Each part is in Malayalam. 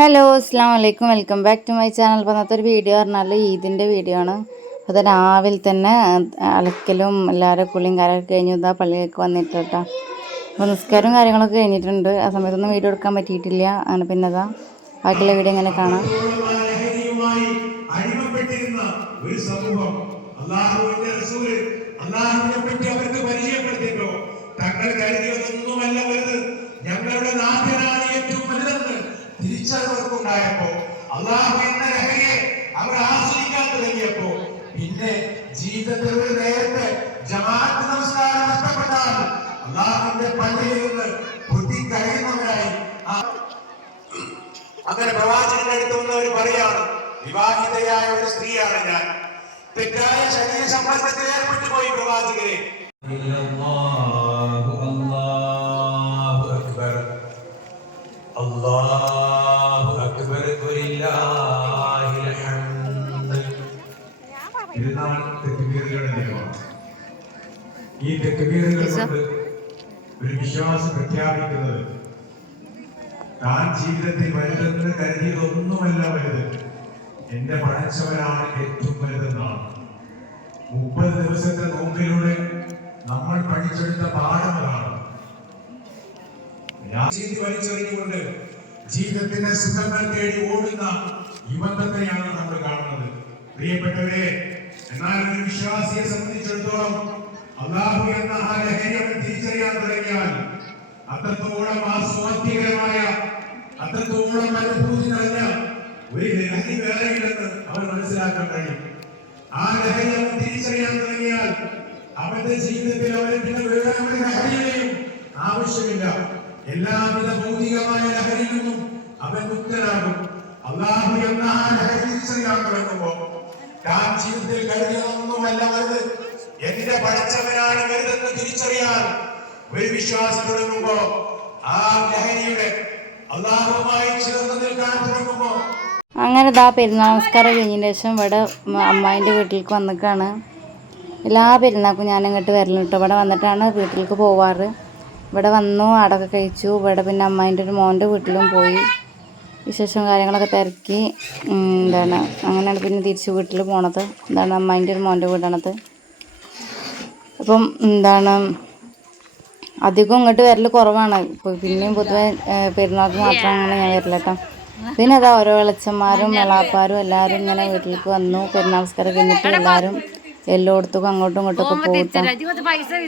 ഹലോ അസ്സാം വലൈക്കും welcome back to my channel അന്നത്തെ ഒരു വീഡിയോ പറഞ്ഞാൽ ഈദിന്റെ വീഡിയോ ആണ്. അത് രാവിലെ തന്നെ അലക്കലും എല്ലാവരും കുളിയും കാര്യമൊക്കെ കഴിഞ്ഞു. ഇതാ പള്ളിയിലേക്ക് വന്നിട്ട് കേട്ടോ അപ്പോൾ നിസ്കാരവും കാര്യങ്ങളൊക്കെ കഴിഞ്ഞിട്ടുണ്ട്. ആ സമയത്തൊന്നും വീഡിയോ എടുക്കാൻ പറ്റിയിട്ടില്ല. അങ്ങനെ പിന്നെ അതാ ബാക്കിയുള്ള വീഡിയോ എങ്ങനെ കാണാം. ഒരു സമൂഹം തങ്ങൾ ഞങ്ങളുടെ നാഥനാണ് ഏറ്റവും വലുതെന്ന്. തിരിച്ചറിവർക്കുണ്ടായപ്പോ അള്ളാഹു എന്ന ലഹരിയെ അവർ ആസ്വദിക്കാൻ തുടങ്ങിയപ്പോ പിന്നെ ജീവിതത്തിൽ ഒരു നേരത്തെ ജമാഅത്ത് നമസ്കാരം നഷ്ടപ്പെട്ടാൽ അള്ളാഹുവിന്റെ പള്ളിയിൽ നിന്ന് ബുദ്ധി കഴിയുന്നവരായി അങ്ങനെ പ്രവാചകന്റെ അടുത്ത് വന്നവർ പറയാണ് വിവാഹിതയായ ഒരു സ്ത്രീയാണ് ഞാൻ. തെറ്റായ ശരീര സമ്പർക്കത്തിൽ ഏർപ്പെട്ടു പോയി പ്രവാചകരെ. ഇരുന്നാൾ തെക്കുബീറുകളുടെ നിയമമാണ് ഈ തെക്കുബീറുകൾ കൊണ്ട് ഒരു വിശ്വാസം പ്രഖ്യാപിക്കുന്നത് താൻ ജീവിതത്തിൽ വലുതെന്ന് കരുതിയതൊന്നുമല്ല വലുത്. എന്റെ പടച്ചവനാണ് ഏറ്റവും വലുതെന്നാണ്. മുപ്പത് ദിവസത്തെ നോമ്പിലൂടെ നമ്മൾ പഠിച്ചെടുത്ത പാഠങ്ങളാണ് വലിച്ചെറിഞ്ഞുകൊണ്ട് ജീവിതത്തിന്റെ സുഖങ്ങൾ തേടി ഓടുന്ന യുവത്വത്തെയാണ് നമ്മൾ കാണുന്നത്. പ്രിയപ്പെട്ടവരെ എന്നാൽ ഒരു വിശ്വാസിയെ സംബന്ധിച്ചിടത്തോളം അള്ളാഹു എന്ന ആ ലഹരി തിരിച്ചറിയാൻ തുടങ്ങിയാൽ അത്രത്തോളം ആ സ്വാധ്യകരമായ അത്രത്തോളം അനുഭൂതി നിറഞ്ഞ ഒരു ലഹരി വേറെയില്ലെന്ന് അവൻ മനസ്സിലാക്കാൻ കഴിയും. ആ ലഹരി അവൻ തിരിച്ചറിയാൻ തുടങ്ങിയാൽ അവന്റെ ജീവിതത്തിൽ അവന് പിന്നെ വേറെ ആവശ്യമില്ല. എല്ലാവിധ ഭൗതികമായ ലഹരിയിൽ നിന്നും അവൻ മുക്തനാകും. അള്ളാഹു എന്ന ആ ലഹരി തിരിച്ചറിയാൻ തുടങ്ങുമ്പോ താൻ ജീവിതത്തിൽ കരുതിയതൊന്നുമല്ല വലുത്. എന്റെ പഠിച്ചവനാണ് വലുതെന്ന് തിരിച്ചറിയാൻ ഒരു വിശ്വാസം തുടങ്ങുമ്പോ ആ ലഹരിയുടെ അള്ളാഹുമായി ചേർന്ന് നിൽക്കാൻ തുടങ്ങുമ്പോ. അങ്ങനെ ഇതാ പെരുന്നാൾ നമസ്കാരം കഴിഞ്ഞതിന് ശേഷം ഇവിടെ അമ്മായിന്റെ വീട്ടിലേക്ക് വന്നിക്കാണ്. എല്ലാ പെരുന്നാൾക്കും ഞാൻ ഇങ്ങോട്ട് വരലും കേട്ടോ ഇവിടെ വന്നിട്ടാണ് വീട്ടിലേക്ക് പോവാറ്. ഇവിടെ വന്നു അടക്ക കഴിച്ചു. ഇവിടെ പിന്നെ അമ്മായിന്റെ ഒരു മോന്റെ വീട്ടിലും പോയി. വിശേഷം കാര്യങ്ങളൊക്കെ തിരക്കി. എന്താണ്? അങ്ങനെയാണ് പിന്നെ തിരിച്ച് വീട്ടിൽ പോണത്. എന്താണ് അമ്മായിന്റെ ഒരു മോന്റെ വീടാണത്. അപ്പം എന്താണ് അധികം ഇങ്ങോട്ട് വരൽ കുറവാണ്. ഇപ്പോൾ പിന്നെയും പൊതുവെ പെരുന്നാൾക്ക് മാത്രം അങ്ങനെ ഞാൻ വരില്ല കേട്ടോ. പിന്നെ അതാ ഓരോ വെളച്ചന്മാരും വെളാപ്പാരും എല്ലാവരും ഇങ്ങനെ വീട്ടിലേക്ക് വന്നു. പെരുന്നാൾസ്കാരം കഴിഞ്ഞിട്ട് എല്ലാവരും എല്ലായിടത്തും അങ്ങോട്ടും ഇങ്ങോട്ടും ഒക്കെ പോകട്ടോ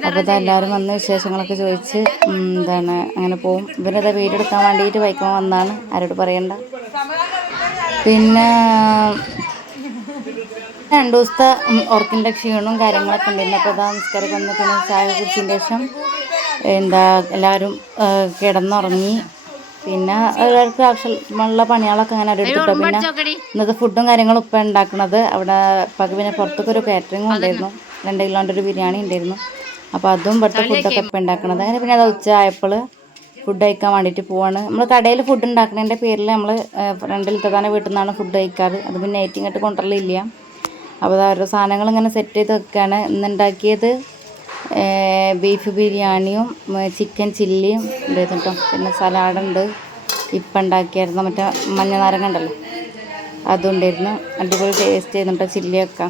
അപ്പോൾ ഇതാ എല്ലാവരും വന്ന് വിശേഷങ്ങളൊക്കെ ചോദിച്ച് എന്താണ് അങ്ങനെ പോവും. ഇവരത് വീടെടുക്കാൻ എടുക്കാൻ വേണ്ടിയിട്ട് ബൈക്കുമ്പോൾ വന്നാണ്. ആരോട് പറയണ്ട. പിന്നെ രണ്ടു ദിവസത്തെ ഉറക്കിന്റെ ക്ഷീണവും കാര്യങ്ങളൊക്കെ ഉണ്ടായിരുന്നു അപ്പോൾ അതാ നമസ്കാരം വന്ന് പിന്നെ ചായ കുടിച്ചതിന് ശേഷം എന്താ എല്ലാവരും കിടന്നുറങ്ങി. പിന്നെ ഒരാൾക്ക് ആവശ്യമുള്ള പണികളൊക്കെ അങ്ങനെ അവിടെ എടുത്തിട്ടോ പിന്നെ ഇന്നത്തെ ഫുഡും കാര്യങ്ങളും ഇപ്പം ഉണ്ടാക്കുന്നത് അവിടെ ഇപ്പം പിന്നെ പുറത്തൊക്കെ ഒരു കാറ്ററിംഗ് ഉണ്ടായിരുന്നു. രണ്ട് കിലോന്റെ ഒരു ബിരിയാണി ഉണ്ടായിരുന്നു. അപ്പോൾ അതും ഇവിടുത്തെ ഫുഡൊക്കെ ഇപ്പം ഉണ്ടാക്കണത്. അങ്ങനെ പിന്നെ അത് ഉച്ച ആയപ്പോൾ ഫുഡ് കഴിക്കാൻ വേണ്ടിയിട്ട് പോവാണ്. നമ്മൾ കടയിൽ ഫുഡ് ഉണ്ടാക്കുന്നതിന്റെ പേരിൽ നമ്മൾ ഫ്രണ്ടിൽ തന്നെ വീട്ടിൽ നിന്നാണ് ഫുഡ് കഴിക്കാറ്. അത് പിന്നെ ഏറ്റിങ്ങോട്ട് കൊണ്ടുവരലില്ല. അപ്പോൾ അത് ഓരോ സാധനങ്ങൾ ഇങ്ങനെ സെറ്റ് ചെയ്ത് വെക്കുകയാണ് ഇന്നുണ്ടാക്കിയത് ബീഫ് ബിരിയാണിയും ചിക്കൻ ചില്ലിയും ഉണ്ടായിരുന്നു കേട്ടോ പിന്നെ സലാഡുണ്ട്. ഇപ്പം ഉണ്ടാക്കിയായിരുന്നു. മറ്റേ മഞ്ഞ നാരങ്ങ ഉണ്ടല്ലോ. അതുണ്ടായിരുന്നു അടിപൊളി ടേസ്റ്റ് ചെയ്യുന്നുണ്ട് ചില്ലിയൊക്കെ.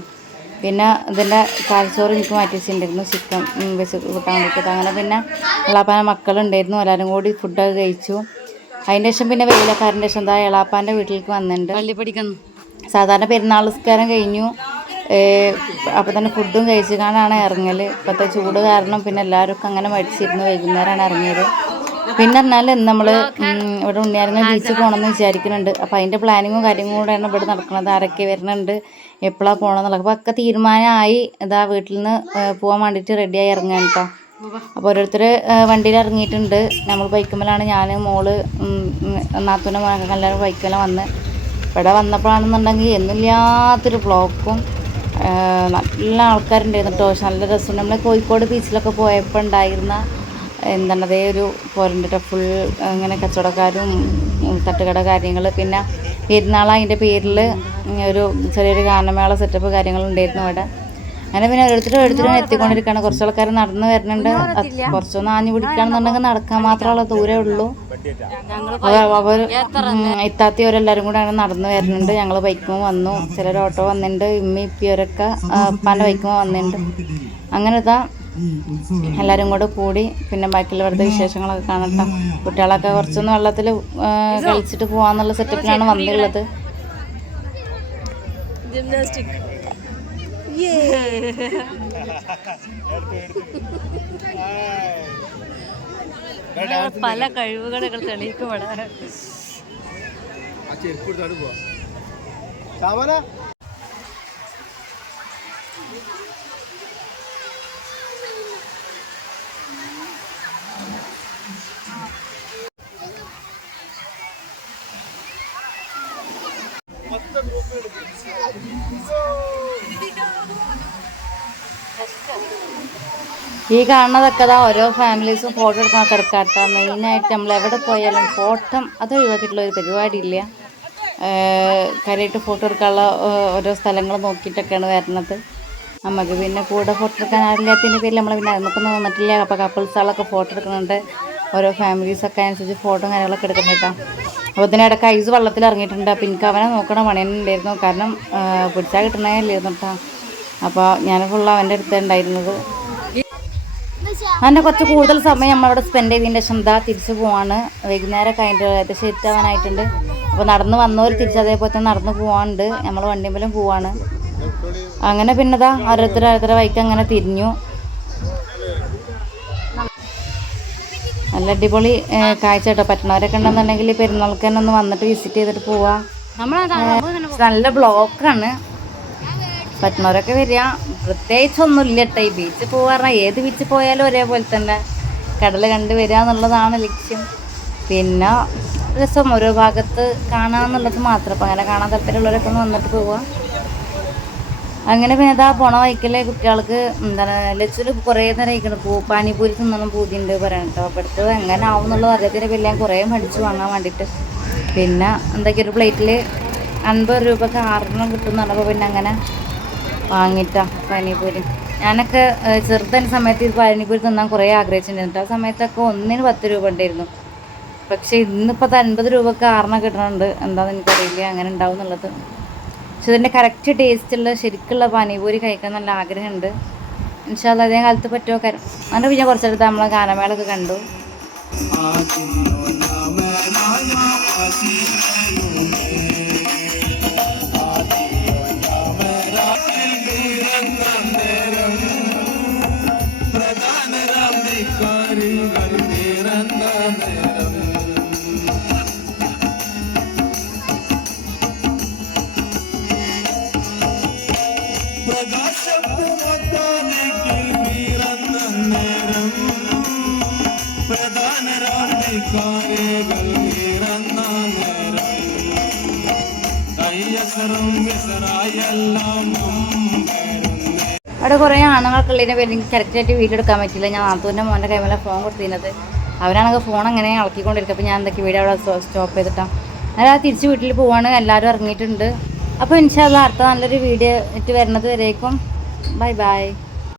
പിന്നെ ഇതിന്റെ കാൽച്ചോറ് എനിക്ക് മാറ്റി വെച്ചിട്ടുണ്ടായിരുന്നു. ചിക്കൻ വെച്ച് കൂട്ടാൻ വേണ്ടിയിട്ട്. അങ്ങനെ പിന്നെ ഇളാപ്പാന മക്കളുണ്ടായിരുന്നു. എല്ലാവരും കൂടി ഫുഡൊക്കെ കഴിച്ചു. അതിന്റെ ശേഷം പിന്നെ വെയിലക്കാരന്റെ ശേഷം എന്താ എളാപ്പാന്റെ വീട്ടിലേക്ക് വന്നിട്ടുണ്ട്. പള്ളി പഠിക്കുന്നു. സാധാരണ പെരുന്നാൾ നിസ്കാരം കഴിഞ്ഞു. അപ്പോൾ തന്നെ ഫുഡും കഴിച്ചു കാണാണ് ഇറങ്ങൽ ഇപ്പോഴത്തെ ചൂട് കാരണം പിന്നെ എല്ലാവരും അങ്ങനെ മടിച്ചിരുന്നു വൈകുന്നേരമാണ് ഇറങ്ങിയത്. പിന്നെ പറഞ്ഞാൽ നമ്മൾ ഇവിടെ ഉണ്ണിയാരങ്ങൾ ബീച്ചിൽ പോകണമെന്ന് വിചാരിക്കുന്നുണ്ട്. അപ്പോൾ അതിന്റെ പ്ലാനിങ്ങും കാര്യങ്ങളും കൂടെയാണ് ഇവിടെ നടക്കുന്നത് ആരൊക്കെ വരുന്നുണ്ട് എപ്പോഴാണ് പോകണമെന്നുള്ളത് അപ്പോൾ ഒക്കെ തീരുമാനമായി. ഇതാ വീട്ടിൽ നിന്ന് പോകാൻ വേണ്ടിയിട്ട് റെഡിയായി ഇറങ്ങാൻ കേട്ടോ അപ്പോൾ ഓരോരുത്തർ വണ്ടിയിൽ ഇറങ്ങിയിട്ടുണ്ട്. നമ്മൾ ബൈക്കുമ്മലാണ് ഞാൻ മോൾ നാത്തൂന്റെ മകൻ എല്ലാവരും ബൈക്കെല്ലാം വന്ന്. ഇവിടെ വന്നപ്പോഴാണെന്നുണ്ടെങ്കിൽ എന്നില്ലാത്തൊരു ബ്ലോക്കും നല്ല ആൾക്കാരുണ്ടായിരുന്നു കേട്ടോ. നല്ല രസമുണ്ട്. നമ്മൾ കോഴിക്കോട് ബീച്ചിലൊക്കെ പോയപ്പോൾ ഉണ്ടായിരുന്ന എന്താണ് അതേ ഒരു പോരന്റെ ഫുൾ ഇങ്ങനെ കച്ചവടക്കാരും തട്ടുകട കാര്യങ്ങൾ പിന്നെ പെരുന്നാൾ അതിന്റെ പേരിൽ ഒരു ചെറിയൊരു ഗാനമേള സെറ്റപ്പ് കാര്യങ്ങളുണ്ടായിരുന്നു ഇവിടെ അങ്ങനെ പിന്നെ ഓരോരുത്തരും ഓരോരുത്തരും എത്തിക്കൊണ്ടിരിക്കുകയാണ് കുറച്ച് ആൾക്കാർ നടന്ന് വരുന്നുണ്ട് കുറച്ചൊന്ന് ആഞ്ഞു പിടിക്കുകയാണെന്നുണ്ടെങ്കിൽ നടക്കാൻ മാത്രമുള്ള ദൂരേ ഉള്ളൂ. അവ- അവർ ഇത്താത്തി അവരെല്ലാവരും കൂടെ അങ്ങനെ നടന്ന് വരുന്നുണ്ട് ഞങ്ങൾ ബൈക്കുമ്പോൾ വന്നു. ചിലർ ഓട്ടോ വന്നിട്ടുണ്ട് ഇമ്മി ഇപ്പിയവരൊക്കെ ഉപ്പാന്റെ ബൈക്കുമ്പോൾ വന്നിട്ടുണ്ട് അങ്ങനെ ഇതാ എല്ലാവരും കൂടെ കൂടി പിന്നെ ബാക്കിയുള്ള വെറുതെ വിശേഷങ്ങളൊക്കെ കാണട്ടെ. കുട്ടികളൊക്കെ കുറച്ചൊന്ന് വെള്ളത്തിൽ കളിച്ചിട്ട് പോകാന്നുള്ള സെറ്റപ്പിലാണ് വന്നിട്ടുള്ളത് ജിംനാസ്റ്റിക് പല കഴിവുകളൊക്കെ തെളിയിക്കും ഇവിടെ ആ ചെരുപ്പ് എടുത്താണ് പോവാ. ഈ കാണുന്നതൊക്കെ അതാ ഓരോ ഫാമിലീസും ഫോട്ടോ എടുക്കാൻ കിടക്കാട്ട മെയിനായിട്ട് നമ്മൾ എവിടെ പോയാലും ഫോട്ടോ അത് ഒഴിവാക്കിയിട്ടുള്ള ഒരു പരിപാടിയില്ല. കാര്യമായിട്ട് ഫോട്ടോ എടുക്കാനുള്ള ഓരോ സ്ഥലങ്ങൾ നോക്കിയിട്ടൊക്കെയാണ് വരുന്നത് നമുക്ക് പിന്നെ കൂടെ ഫോട്ടോ എടുക്കാൻ ആരില്ലാത്തതിന്റെ പേരിൽ നമ്മൾ പിന്നെ നമുക്കൊന്നും വന്നിട്ടില്ല അപ്പോൾ കപ്പിൾസുകളൊക്കെ ഫോട്ടോ എടുക്കുന്നുണ്ട്. ഓരോ ഫാമിലീസൊക്കെ അനുസരിച്ച് ഫോട്ടോ കാര്യങ്ങളൊക്കെ എടുക്കുന്നുണ്ട് കേട്ടോ. അപ്പോൾ ഇതിനിടയ്ക്ക് ഐസ് വെള്ളത്തിൽ ഇറങ്ങിയിട്ടുണ്ട്. അപ്പോൾ എനിക്ക് അവനെ നോക്കണ ഉണ്ടായിരുന്നു. കാരണം പിടിച്ചാൽ കിട്ടണേ ഇല്ലായിരുന്നു കേട്ടോ അപ്പോൾ ഞാൻ ഫുള്ള് അവന്റെ അടുത്ത് ഉണ്ടായിരുന്നത്. അങ്ങനെ കുറച്ച് കൂടുതൽ സമയം നമ്മളവിടെ സ്പെൻഡ് ചെയ്തതിന്റെ ശേഷം ദാ തിരിച്ചു പോവാണ്. വൈകുന്നേരം കഴിഞ്ഞ ഏകദേശം എത്താവാനായിട്ടുണ്ട് അപ്പോൾ നടന്ന് വന്നവർ തിരിച്ച് അതേപോലെ തന്നെ നടന്ന് പോവാണ്ട് നമ്മൾ വണ്ടിമ്പലം പോവാണ്. അങ്ങനെ പിന്നെ ദാ ഓരോരുത്തർ ഓരോരുത്തരെ വൈക്ക് അങ്ങനെ തിരിഞ്ഞു. നല്ല അടിപൊളി കാഴ്ച കേട്ടോ. പറ്റണവരൊക്കെ ഉണ്ടെന്നുണ്ടെങ്കിൽ പെരുന്നാൾക്ക് തന്നെ ഒന്ന് വന്നിട്ട് വിസിറ്റ് ചെയ്തിട്ട് പോവാ. നല്ല ബ്ലോക്കാണ് പറ്റുന്നവരൊക്കെ വരിക. പ്രത്യേകിച്ചൊന്നും ഇല്ല കേട്ടോ ഈ ബീച്ച് പോകാറുണ്ട് ഏത് ബീച്ച് പോയാലും ഒരേപോലെ തന്നെ. കടൽ കണ്ട് വരിക എന്നുള്ളതാണ് ലക്ഷ്യം. പിന്നെ രസം. ഓരോ ഭാഗത്ത് കാണാമെന്നുള്ളത് മാത്രം. അപ്പം അങ്ങനെ കാണാൻ താല്പര്യമുള്ളവരൊക്കെ ഒന്ന് വന്നിട്ട് പോവുക അങ്ങനെ പിന്നെ ഇതാ പോണ വൈക്കലെ കുട്ടികൾക്ക് എന്താണ് ലച്ചുൽ കുറേ നേരം ഇരിക്കണം പൂ പാനിപൂരി തിന്നണം പൂതിയുണ്ട് പറയണം കേട്ടോ അപ്പോൾ അടുത്തത് എങ്ങനെ ആവും എന്നുള്ളത് അദ്ദേഹത്തിന്റെ പേരിൽ കുറേ മേടിച്ച് വാങ്ങാൻ വേണ്ടിയിട്ട്. പിന്നെ എന്തൊക്കെയൊരു പ്ലേറ്റിൽ അൻപത് രൂപക്ക് ആറെണ്ണം കിട്ടും പിന്നെ അങ്ങനെ വാങ്ങിയിട്ടാ പാനിപൂരി. ഞാനൊക്കെ ചെറുതന്നെ സമയത്ത് ഈ പാനിപൂരി തിന്നാൻ കുറേ ആഗ്രഹിച്ചിട്ടുണ്ടായിരുന്നു. ആ സമയത്തൊക്കെ ഒന്നിന് പത്ത് രൂപ ഉണ്ടായിരുന്നു. പക്ഷേ ഇന്നിപ്പോൾ അത് അൻപത് രൂപക്ക് ആറെണ്ണം കിട്ടുന്നുണ്ട് എന്താണെന്ന് എനിക്കറിയില്ല. അങ്ങനെ ഉണ്ടാവും എന്നുള്ളത്. പക്ഷെ ഇതിന്റെ കറക്റ്റ് ടേസ്റ്റുള്ള ശരിക്കുള്ള പാനിപൂരി കഴിക്കാൻ നല്ല ആഗ്രഹമുണ്ട്. ഇൻഷാല്ല അതേ കാലത്ത് പറ്റുമോ കാര്യം? അങ്ങനെ പിന്നെ കുറച്ചെടുത്ത് നമ്മളെ ഗാനമേളൊക്കെ കണ്ടു. അവിടെ കുറേ ആണുങ്ങൾക്കുള്ളതിനെ പേര് എനിക്ക് കറക്റ്റായിട്ട് വീഡിയോ എടുക്കാൻ പറ്റില്ല ഞാൻ നാത്തൂന്റെ മോന്റെ കൈമല ഫോൺ കൊടുത്തിരുന്നത്. അവരാണെങ്കിൽ ഫോൺ അങ്ങനെ ഇളക്കിക്കൊണ്ടിരിക്കും അപ്പോൾ ഞാൻ എന്തൊക്കെ വീഡിയോ അവിടെ സ്റ്റോപ്പ് ചെയ്തിട്ടാണ് അതായത് തിരിച്ച് വീട്ടിൽ പോവാണ്. എല്ലാവരും ഇറങ്ങിയിട്ടുണ്ട്. അപ്പോൾ ഇൻഷാല്ല അടുത്ത നല്ലൊരു വീഡിയോ ഇട്ട് വരുന്നത് വരേക്കും. Bye bye